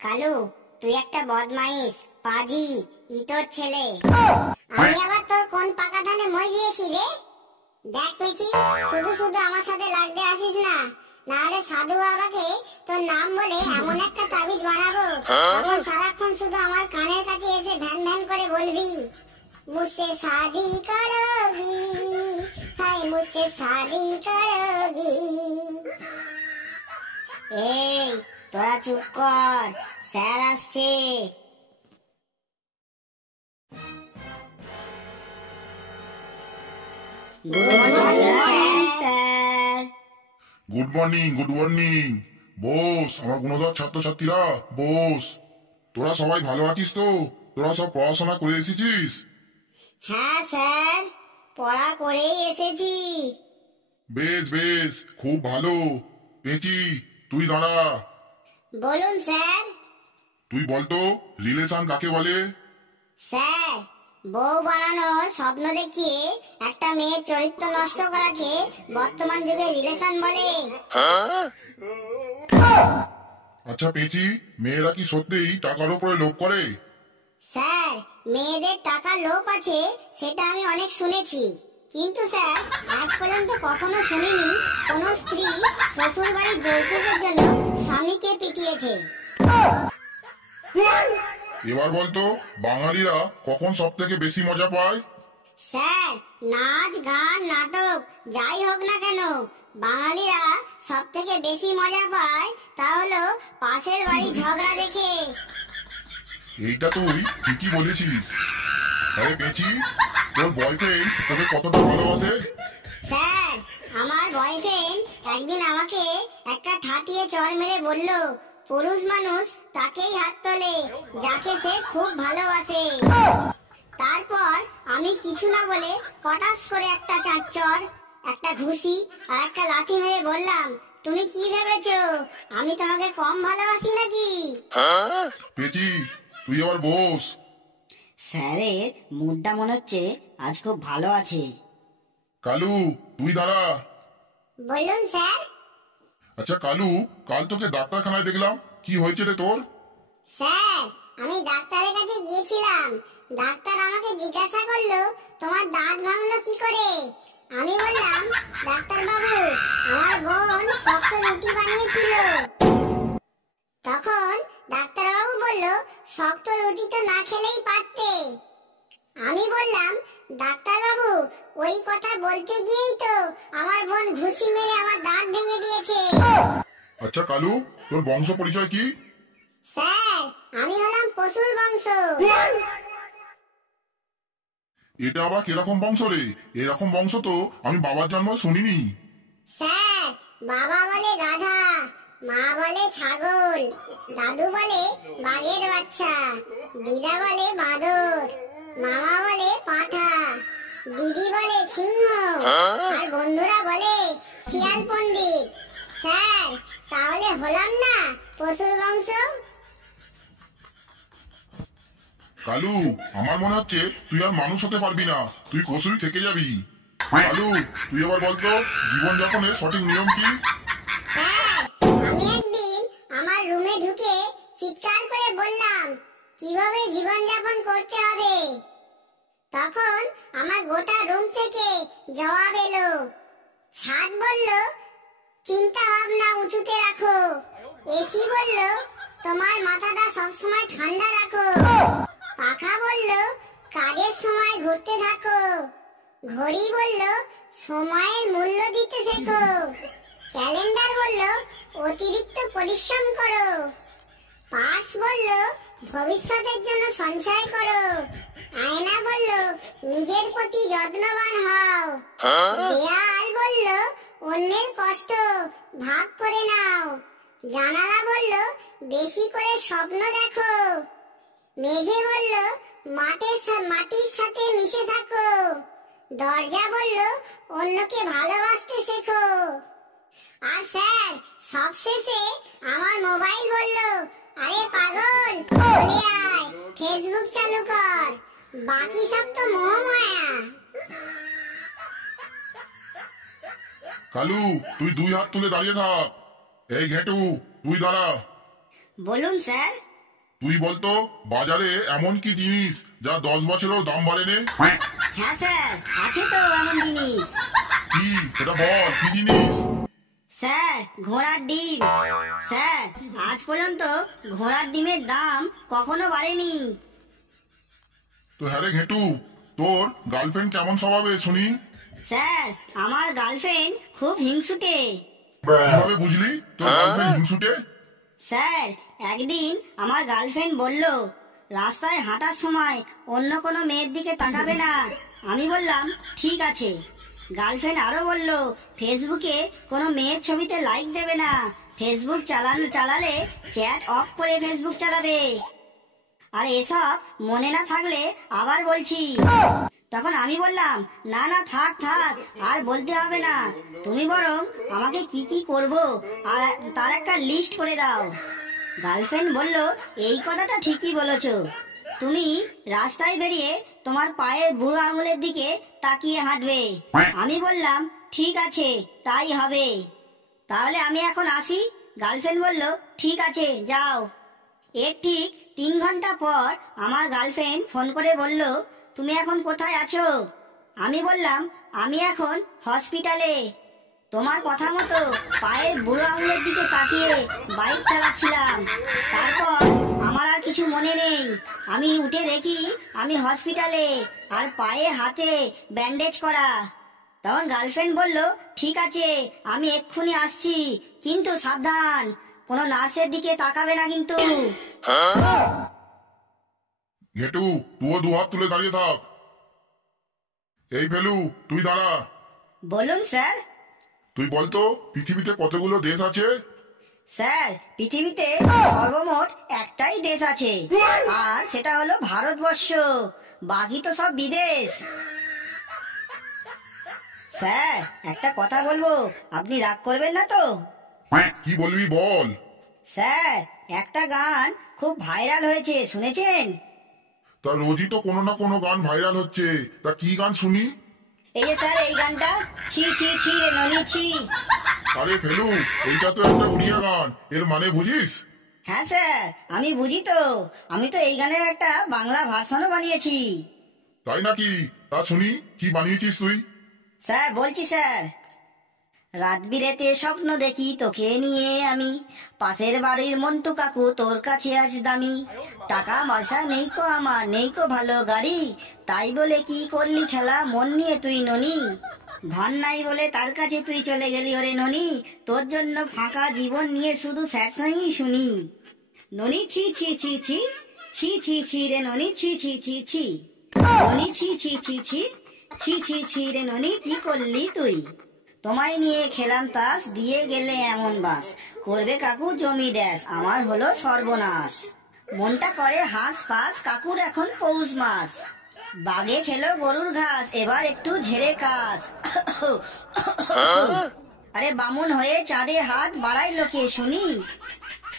কালু, তুই একটা বদমাইশ, পাজি, ইতর ছেলে। আমি আবার তোর কোন পাকা ধানে মই দিয়েছি রে? দেখ পেঁচি, শুধু শুধু আমার সাথে লাগতে আসিস না, নাহলে সাধু বাবাকে তোর নাম বলে এমন একটা তাবিজ বানাবো, তখন সারাক্ষণ শুধু আমার কানের কাছে এসে ভ্যান ভ্যান করে বলবি, মুঝসে শাদি করোগি, হায় মুঝসে শাদি করোগি। এই, তোরা চুপ কর, স্যার আসছে। Good morning, good morning. Boss, আমার গুণধর ছাত্রছাত্রীরা বস। তোরা সবাই ভালো আছিস তো? তোরা সব পড়াশোনা করে এসেছিস? হ্যাঁ স্যার, পড়া করেই এসেছি। বেশ বেশ, খুব ভালো। পেঁচি, তুই দাঁড়া। বলুন স্যার। তুই বলতো রিলেশন কাকে বলে? স্যার, বউ বানানোর স্বপ্ন দেখিয়ে একটা মেয়ের চরিত্র নষ্ট করাকে বর্তমান যুগে রিলেশন বলে। আচ্ছা পেঁচি, মেয়েরা কি সত্যিই টাকার উপরে লোভ করে? স্যার, মেয়েদের টাকার লোভ আছে সেটা আমি অনেক শুনেছি, কিন্তু স্যার আজ পর্যন্ত কখনো শুনিনি কোন স্ত্রী শ্বশুর বাড়ির যৌতুকের জন্য স্বামীকে পিটিয়েছে। এবার বলতো বাঙালিরা কখন সব থেকে বেশি মজা পায়? স্যার, নাচ গান নাটক যাই হোক না কেন, বাঙালিরা সব থেকে বেশি মজা পায় তা হলো পাশের বাড়ি ঝগড়া দেখে। এইটা তুই ঠিকই বলেছিস। আরে পেঁচি, তোর বয়ফ্রেন্ড তোকে কতটা ভালোবাসে? স্যার, আমার বয়ফ্রেন্ড একদিন আমাকে একটা ঠাটিয়ে চড় মেরে বলল, পুরুষ মানুষ তাকেই হাত তোলে যাকে সে খুব ভালোবাসে। তারপর আমি কিছু না বলে পটাশ করে একটা চাঁচড়, একটা ঘুষি আর একটা লাথি মেরে বললাম, তুমি কি ভেবেছো আমি তোমাকে কম ভালোবাসি নাকি? পেঁচি, তুই আবার বস। স্যারের মুডটা মনে হচ্ছে আজ খুব ভালো আছে। কালু, তুই দাঁড়া। বলুন স্যার। আচ্ছা কালু, কাল তোকে ডাক্তারখানায় দেখলাম, কি হয়েছে রে তোর? স্যার, আমি ডাক্তারের কাছে গিয়েছিলাম। ডাক্তার আমাকে জিজ্ঞাসা করলো, তোমার দাঁত ভাঙলো কি করে? আমি বললাম, ডাক্তার বাবু, আমার বোন শক্ত রুটি বানিয়েছিল। তখন ডাক্তার বাবু বলল, শক্ত রুটি তো না খেলেই পারতে। আমি বললাম, ডাক্তার বাবু, ওই কথা বলতে গিয়েই তো আমার বোন ঘুষি মেরে আমার দাঁত ভেঙে দিয়েছে। আচ্ছা কালু, তোর বংশ পরিচয় কি? স্যার, আমি হলাম পশুর বংশ। এটা আবার কিরকম বংশ রে? এরকম বংশ তো আমি বাবার জন্ম শুনিনি। স্যার, বাবা বলে গাধা, মা বলে ছাগল, দাদু বলে বাঘের বাচ্চা, দিদা বলে বাঁদর, মামা বলে পাঁঠা, দিদি বলে সিংহ, আর বন্ধুরা বলে শিয়াল পণ্ডিত। স্যার, তাহলে হলাম না পশুর বংশ? কালু, আমার মনে হচ্ছে তুই আর মানুষ হতে পারবি না, তুই পশুই থেকে যাবি। কালু, তুই আবার বলতো জীবনযাপনের সঠিক নিয়ম কি? স্যার, আমি একদিন আমার রুমে ঢুকে চিৎকার করে বললাম, কিভাবে জীবনযাপন করতে হবে। তখন আমার গোটা রুম থেকে জবাব এলো। ছাদ বলল, চিন্তা ভাবনা উঁচুতে রাখো। এসি বলল, তোমার মাথাটা সবসময় ঠান্ডা রাখো। পাখা বলল, কাজের সময় ঘুরতে থাকো। ঘড়ি বলল, সময়ের মূল্য দিতে শেখো। ক্যালেন্ডার বলল, অতিরিক্ত পরিশ্রম করো। পাস বলল, ভবিষ্যতের জন্য সঞ্চয় করো। আয়না বলল, নিজের প্রতি যত্নবান হও। দেয়াল বলল, অন্যের কষ্ট ভাগ করে নাও। জানালা বলল, বেশি করে স্বপ্ন দেখো। মেঝে বলল, মাটির সাথে মিশে থাকো। দরজা বলল, অন্যকে ভালোবাসতে শেখো। আর স্যার, সবশেষে আমার মোবাইল বলল, আরে পাগল, চলে আয়, ফেসবুক চালু কর। বাকি সব তো মোহমায়া। কালু, তুই দুই হাত তুলে দাঁড়িয়ে থাক। এই ঘেটু, তুই দাঁড়া। বলুন স্যার। তুই বলতো বাজারে এমন কি জিনিস যা 10 বছরেও দাম বাড়েনি? হ্যাঁ স্যার, আছে তো এমন জিনিস। কি সেটা বল, কি জিনিস? স্যার, ঘোড়ার ডিম। স্যার, আজ পর্যন্ত ঘোড়ার ডিমের দাম কখনো বাড়েনি। তো হ্যাঁ রে ঘেটু, তোর গার্লফ্রেন্ড কেমন স্বভাবের শুনি? স্যার, আমার গার্লফ্রেন্ড খুব হিংসুটে। কিভাবে বুঝলি তোর গার্লফ্রেন্ড হিংসুটে? স্যার, একদিন আমার গার্লফ্রেন্ড বলল রাস্তায় হাঁটার সময় অন্য কোনো মেয়ের দিকে তাকাবে না। আমি বললাম ঠিক আছে। গার্লফ্রেন্ড আরো বলল ফেসবুকে কোনো মেয়ের ছবিতে লাইক দেবে না, ফেসবুক চালালে চ্যাট অফ করে ফেসবুক চালাবে। আর এসব মনে না থাকলে আবার বলছি। তখন আমি বললাম না না, থাক থাক, আর বলতে হবে না, তুমি বরং আমাকে কি কি করব আর তার একটা লিস্ট করে দাও। গার্লফ্রেন্ড বলল এই কথাটা ঠিকই বলেছো, তুমি রাস্তায় বেরিয়ে তোমার পায়ের বুড়ো আঙুলের দিকে তাকিয়ে হাঁটবে। আমি বললাম ঠিক আছে, তাই হবে। তাহলে আমি এখন আসি। গার্লফ্রেন্ড বলল ঠিক আছে, যাও। এর ঠিক 3 ঘন্টা পর আমার গার্লফ্রেন্ড ফোন করে বলল তুমি এখন কোথায় আছো? আমি বললাম আমি এখন হসপিটালে। তোমার কথা মতো পায়ের বুড়ো আঙুলের দিকে তাকিয়ে বাইক চালাচ্ছিলাম। তারপর আমার আর কিছু মনে নেই। আমি উঠে দেখি আমি হসপিটালে, আর পায়ে হাতে ব্যান্ডেজ করা। তখন গার্লফ্রেন্ড বলল ঠিক আছে, আমি এক্ষুনি আসছি, কিন্তু সাবধান, কোনো নার্সের দিকে তাকাবে না কিন্তু। ঘেটু, তুইও 2 হাত তুলে দাঁড়িয়ে থাক। এই ফেলু, তুই দাঁড়া। বলুন স্যার। তুই বলতো পৃথিবীতে কতগুলো দেশ আছে? স্যার, পৃথিবীতে সর্বমোট একটাই দেশ আছে, আর সেটা হলো ভারতবর্ষ। বাকি তো সব বিদেশ। স্যার, একটা কথা বলবো, আপনি রাগ করবেন না তো? কি বলবি বল। স্যার, একটা গান খুব ভাইরাল হয়েছে, শুনেছেন? তা রোজই তো কোনো না কোনো গান ভাইরাল হচ্ছে, তা কি গান শুনি? এই যে স্যার, এই গানটা, ছি ছি ছি রে ননি ছি। আরে ফেলু, এইটা তো একটা উড়িয়া গান, এর মানে বুঝিস? হ্যাঁ স্যার, আমি বুঝি তো। আমি তো এই গানের একটা বাংলা ভার্সনও বানিয়েছি। তাই নাকি? তা শুনি, কি বানিয়েছিস তুই? স্যার বলছি স্যার। রাত বিরেতে স্বপ্ন দেখি তোকে নিয়ে আমি, পাশের বাড়ির মন্টু কাকু তোর কাছে আজ দামি। টাকা পয়সা নেই কো আমার, নেই কো ভালো গাড়ি, তাই বলে কি করলি খেলা মন নিয়ে তুই ননি। ধন নাই বলে তার কাছে তুই চলে গেলি ওরে ননি, তোর জন্য ফাঁকা জীবন নিয়ে শুধু স্যাড সঙ্গই শুনি। ননি ছি ছি ছি ছি, ছি ছি ছি রে ননি ছি ছি ছি ছি, ননি ছি ছি ছি ছি, ছি ছি ছি রে ননি কি করলি তুই। তোমায় নিয়ে খেলাম তাস, দিয়ে গেলে এমন বাস, করবে কাকু জমি ড্যাস, আমার হলো সর্বনাশ। মনটা করে হাঁস পাস, কাকুর এখন পৌষ মাস, বাগে খেলো গরুর ঘাস, এবার একটু ঝেড়ে কাজ। আরে বামুন হয়ে চাঁদে হাত বাড়াই লোকে শুনি,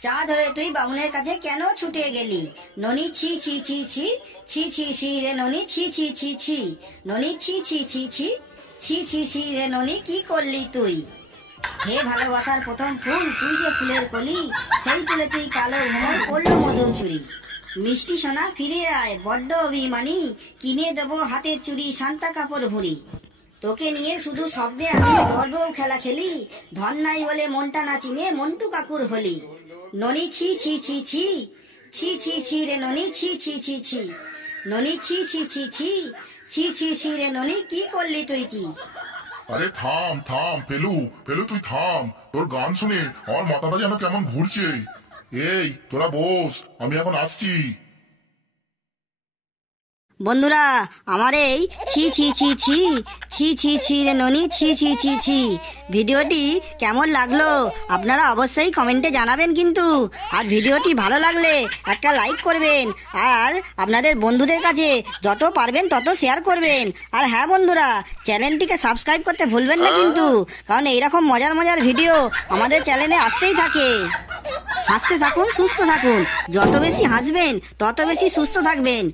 চাঁদ হয়ে তুই বামুনের কাছে কেন ছুটে গেলি। ননি ছি ছি ছি ছি, ছি ছি ছি রে ননি ছি ছি ছি ছি, ননি ছি ছি ছি ছি, ছি ছি ছি রে ননি কি করলি তুই। হে ভালোবাসার প্রথম ফুল, তুই যে ফুলের কলি, সেই ফুলে তুই কালো ভ্রমণ করলো মধু চুরি। মিষ্টি সোনা ফিরে আয়, বড্ড অভিমানী, কিনে দেবো হাতের চুড়ি শান্তা কাপড় ভুঁড়ি। তোকে নিয়ে শুধু শব্দে আমি গর্ব খেলা খেলি, ধন নাই বলে মনটা না চিনে মন্টু কাকুর হলি। ননি ছি ছি ছি ছি, ছি ছি ছি রে ননি ছি ছি ছি ছি, ননি ছি ছি ছি ছি, ছি ছি ছি রে ননি কি করলি তুই কি। আরে থাম থাম ফেলু, ফেলু তুই থাম, তোর গান শুনে আমার মাথাটা যেন কেমন ঘুরছে। এই তোরা বস, আমি এখন আসছি। বন্ধুরা, আমার এই ছি ছি ছি ছি, ছি ছি ছি রে ননি ছি ছি ছি ছি ভিডিওটি কেমন লাগলো আপনারা অবশ্যই কমেন্টে জানাবেন কিন্তু। আর ভিডিওটি ভালো লাগলে একটা লাইক করবেন, আর আপনাদের বন্ধুদের কাছে যত পারবেন তত শেয়ার করবেন। আর হ্যাঁ বন্ধুরা, চ্যানেলটিকে সাবস্ক্রাইব করতে ভুলবেন না কিন্তু, কারণ এইরকম মজার মজার ভিডিও আমাদের চ্যানেলে আসতেই থাকে। হাসতে থাকুন, সুস্থ থাকুন, যত বেশি হাসবেন তত বেশি সুস্থ থাকবেন।